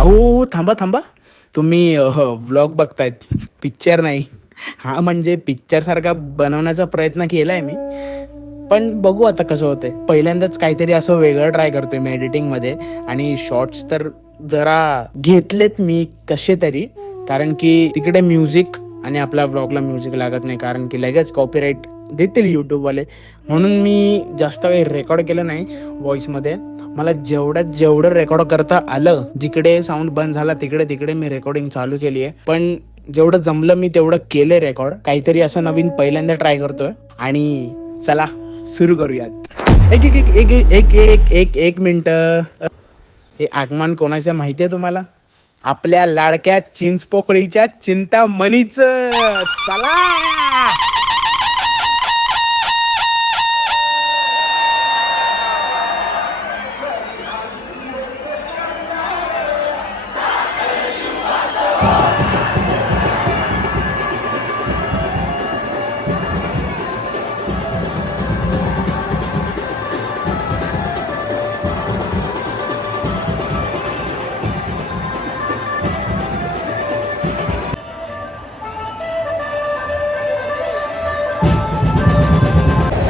अहो थांबा थांबा, तुम्ही व्लॉग बघतायत, पिक्चर नाही. हा म्हणजे पिक्चर सारखा बनवण्याचा प्रयत्न केलाय मी, पण बघू आता कसं होतंय. पहिल्यांदाच काहीतरी असं वेगळं ट्राय करतोय मी एडिटिंगमध्ये. आणि शॉर्ट्स तर जरा घेतलेत मी कसे तरी, कारण की तिकडे म्युझिक आणि आपल्या व्लॉगला म्युझिक लागत नाही, कारण की लगेच कॉपीराईट देतील यूट्यूबवाले. म्हणून मी जास्त काही रेकॉर्ड केलं नाही व्हॉइसमध्ये. मला जेवढं रेकॉर्ड करता आलं, जिकडे साऊंड बंद झाला तिकडे मी रेकॉर्डिंग चालू केली आहे. पण जेवढं जमलं मी तेवढं केलंय रेकॉर्ड. काहीतरी असं नवीन पहिल्यांदा ट्राय करतोय. आणि चला सुरू करूयात. एक एक एक एक एक एक एक एक मिनटं. हे आगमन कोणाचं माहिती आहे तुम्हाला? आपल्या लाडक्या चिंचपोकळीच्या चिंतामणीचं. चला.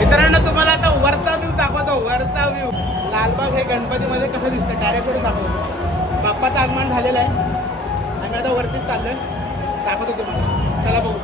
मित्रांनो, तुम्हाला आता वरचा व्ह्यू दाखवतो. वरचा व्ह्यू लालबाग हे गणपतीमध्ये कसं दिसतं टेरेसवरून दाखवतो. बाप्पाचं आगमन झालेलं आहे. आम्ही आता वरतीच चाललोय, दाखवतो तुम्हाला. चला बघू.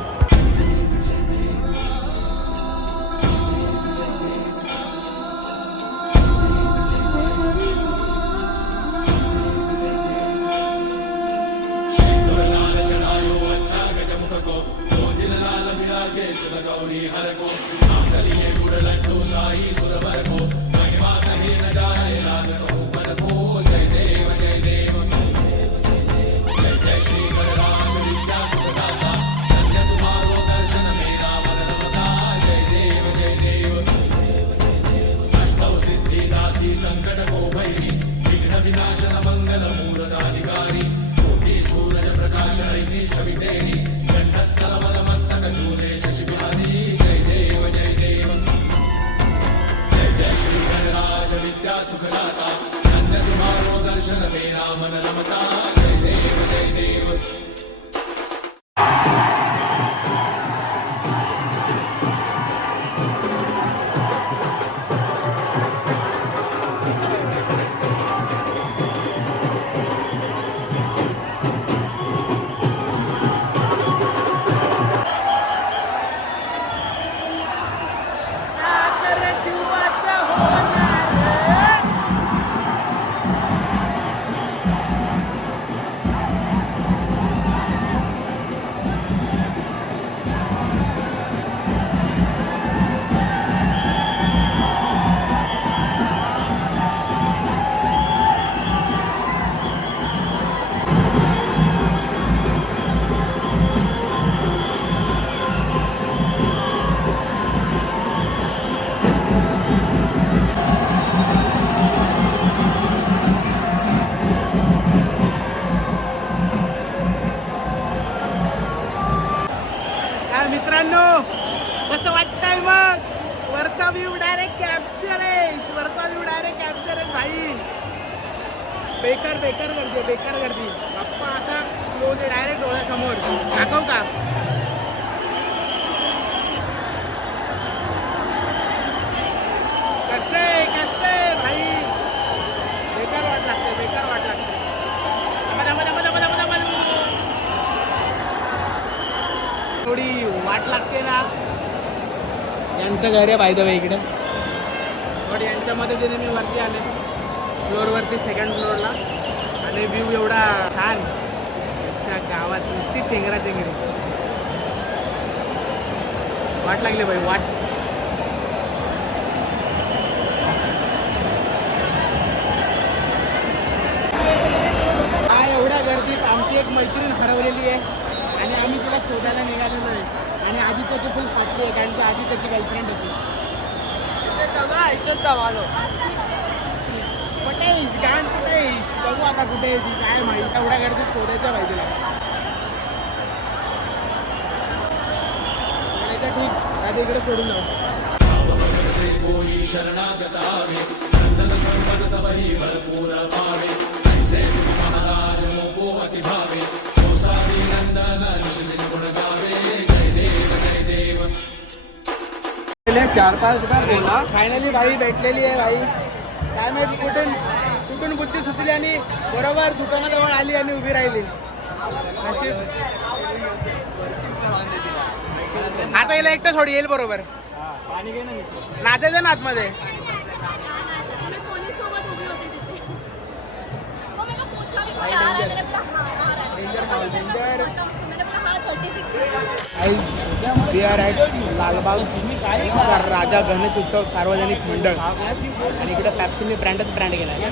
मित्रांनो, कसं वाटतंय मग? वरचा व्ह्यू डायरेक्ट कॅप्चर आहे. वरचा व्ह्यू डायरेक्ट कॅप्चर आहे भाई. बेकार गर्दी. बाप्पा असा क्लोज आहे डायरेक्ट डोळ्यासमोर. दाखव का? कसे भाई. बेकार वाट लागते. थोडी वाट लागते ना. यांचं घर आहे बाय द वे इकडे. थोडी यांच्या मदतीने मी वरती आले, फ्लोअरवरती, सेकंड फ्लोअरला. आणि व्ह्यू एवढा छान. आमच्या गावात नुसती चेंगरी. वाट लागली बाई, वाट. माझी एक मैत्रीण हरवलेली आहे आणि आम्ही तिला शोधायला निघालेलो आहे आणि आदित्याची फुल फाटली आहे कारण की आदित्याची गर्लफ्रेंड होती. फटेश गाण फटेश बघू आता कुठे आहे ती काय माहिती तेवढ्या गर्दीत शोधायचं पाहिजे नाही तर ठीक आधी इकडे सोडून जाऊ. चार पाच बार बोला. फायनली भाई भेटलेली आहे भाई. काय माहिती कुठून कुठून बुद्धी सुचली आणि बरोबर दुकानाजवळ आली आणि उभी राहिली. आता याला एकटं सोड येईल बरोबर. पाणी घे ना. नाचायचं ना आतमध्ये. वी आर ॲट लालबाग राजा गणेश उत्सव सार्वजनिक मंडळ आणि इकडे पॅप्सीने ब्रँड केला आहे.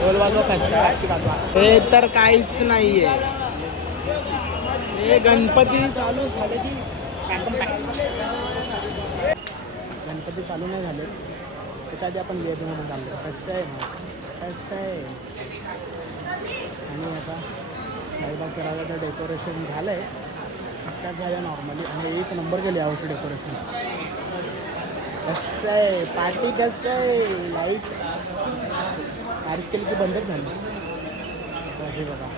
ढोल वाजवा पॅप्सी वाजवा. हे तर काहीच नाही आहे. हे गणपती चालू झाले की गणपती चालू नाही झाले त्याच्या आधी आपण वेदमध्ये चाललो. कसं आहे कसं आहे. आणि आता लालबागच्या राजाचं डेकोरेशन झालं आहे आत्ताच झालं नॉर्मली आणि एक नंबर गेले यावर्षी डेकोरेशन. कसं आहे पार्टी कसं आहे. लाईट तारीफ केली की बंदच झाली. हे बघा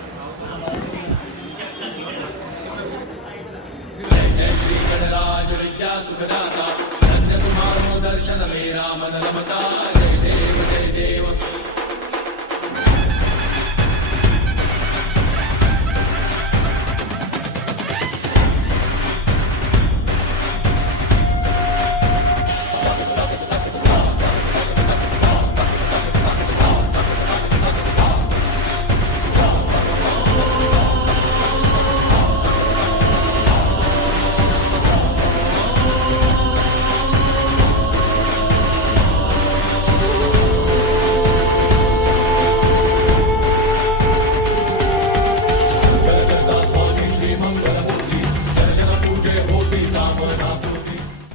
दर्शन मेरा मन रमता जय देव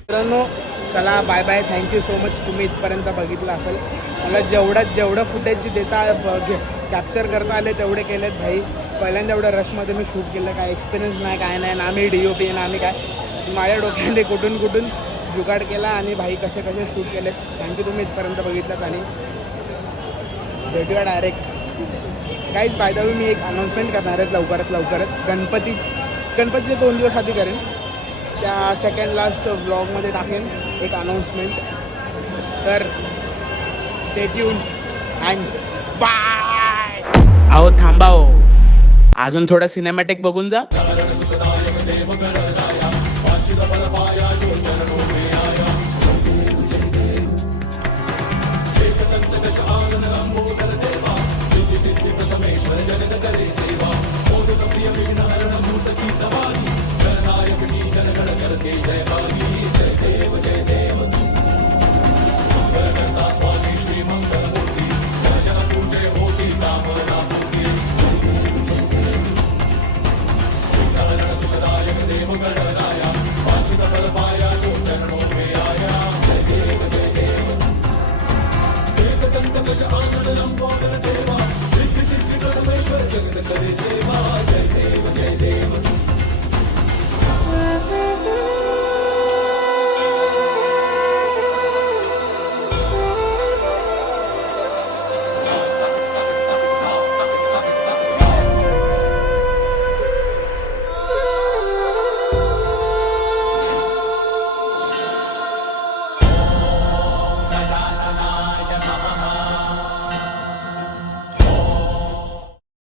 मित्रांनो चला bye bye. Thank you so much तुम्ही इथपर्यंत बघितलं असेल. मला जेवढं फुटेज देता कॅप्चर करता आले तेवढे केलेत भाई. पहिल्यांदा एवढं रशमध्ये मी शूट केलं. काय एक्सपिरियन्स नाही काय नाही ना मी DOP ना आम्ही काय माझ्या डोक्याने कुठून जुगाड केला आणि भाई कसे शूट केलेत. थँक्यू तुम्ही इथपर्यंत बघितलं आणि भेटूया डायरेक्ट. काहीच बाय द वे मी एक अनाऊन्समेंट करणार आहे लवकरच. गणपतीचे 2 दिवस आधी करेन. त्या सेकंड लास्ट व्लॉगमध्ये टाकेन एक अनाऊन्समेंट. तर स्टे ट्यून अँड बाय. अहो थांबा हो अजून थोडा सिनेमॅटिक बघून जा. जय देव जय देव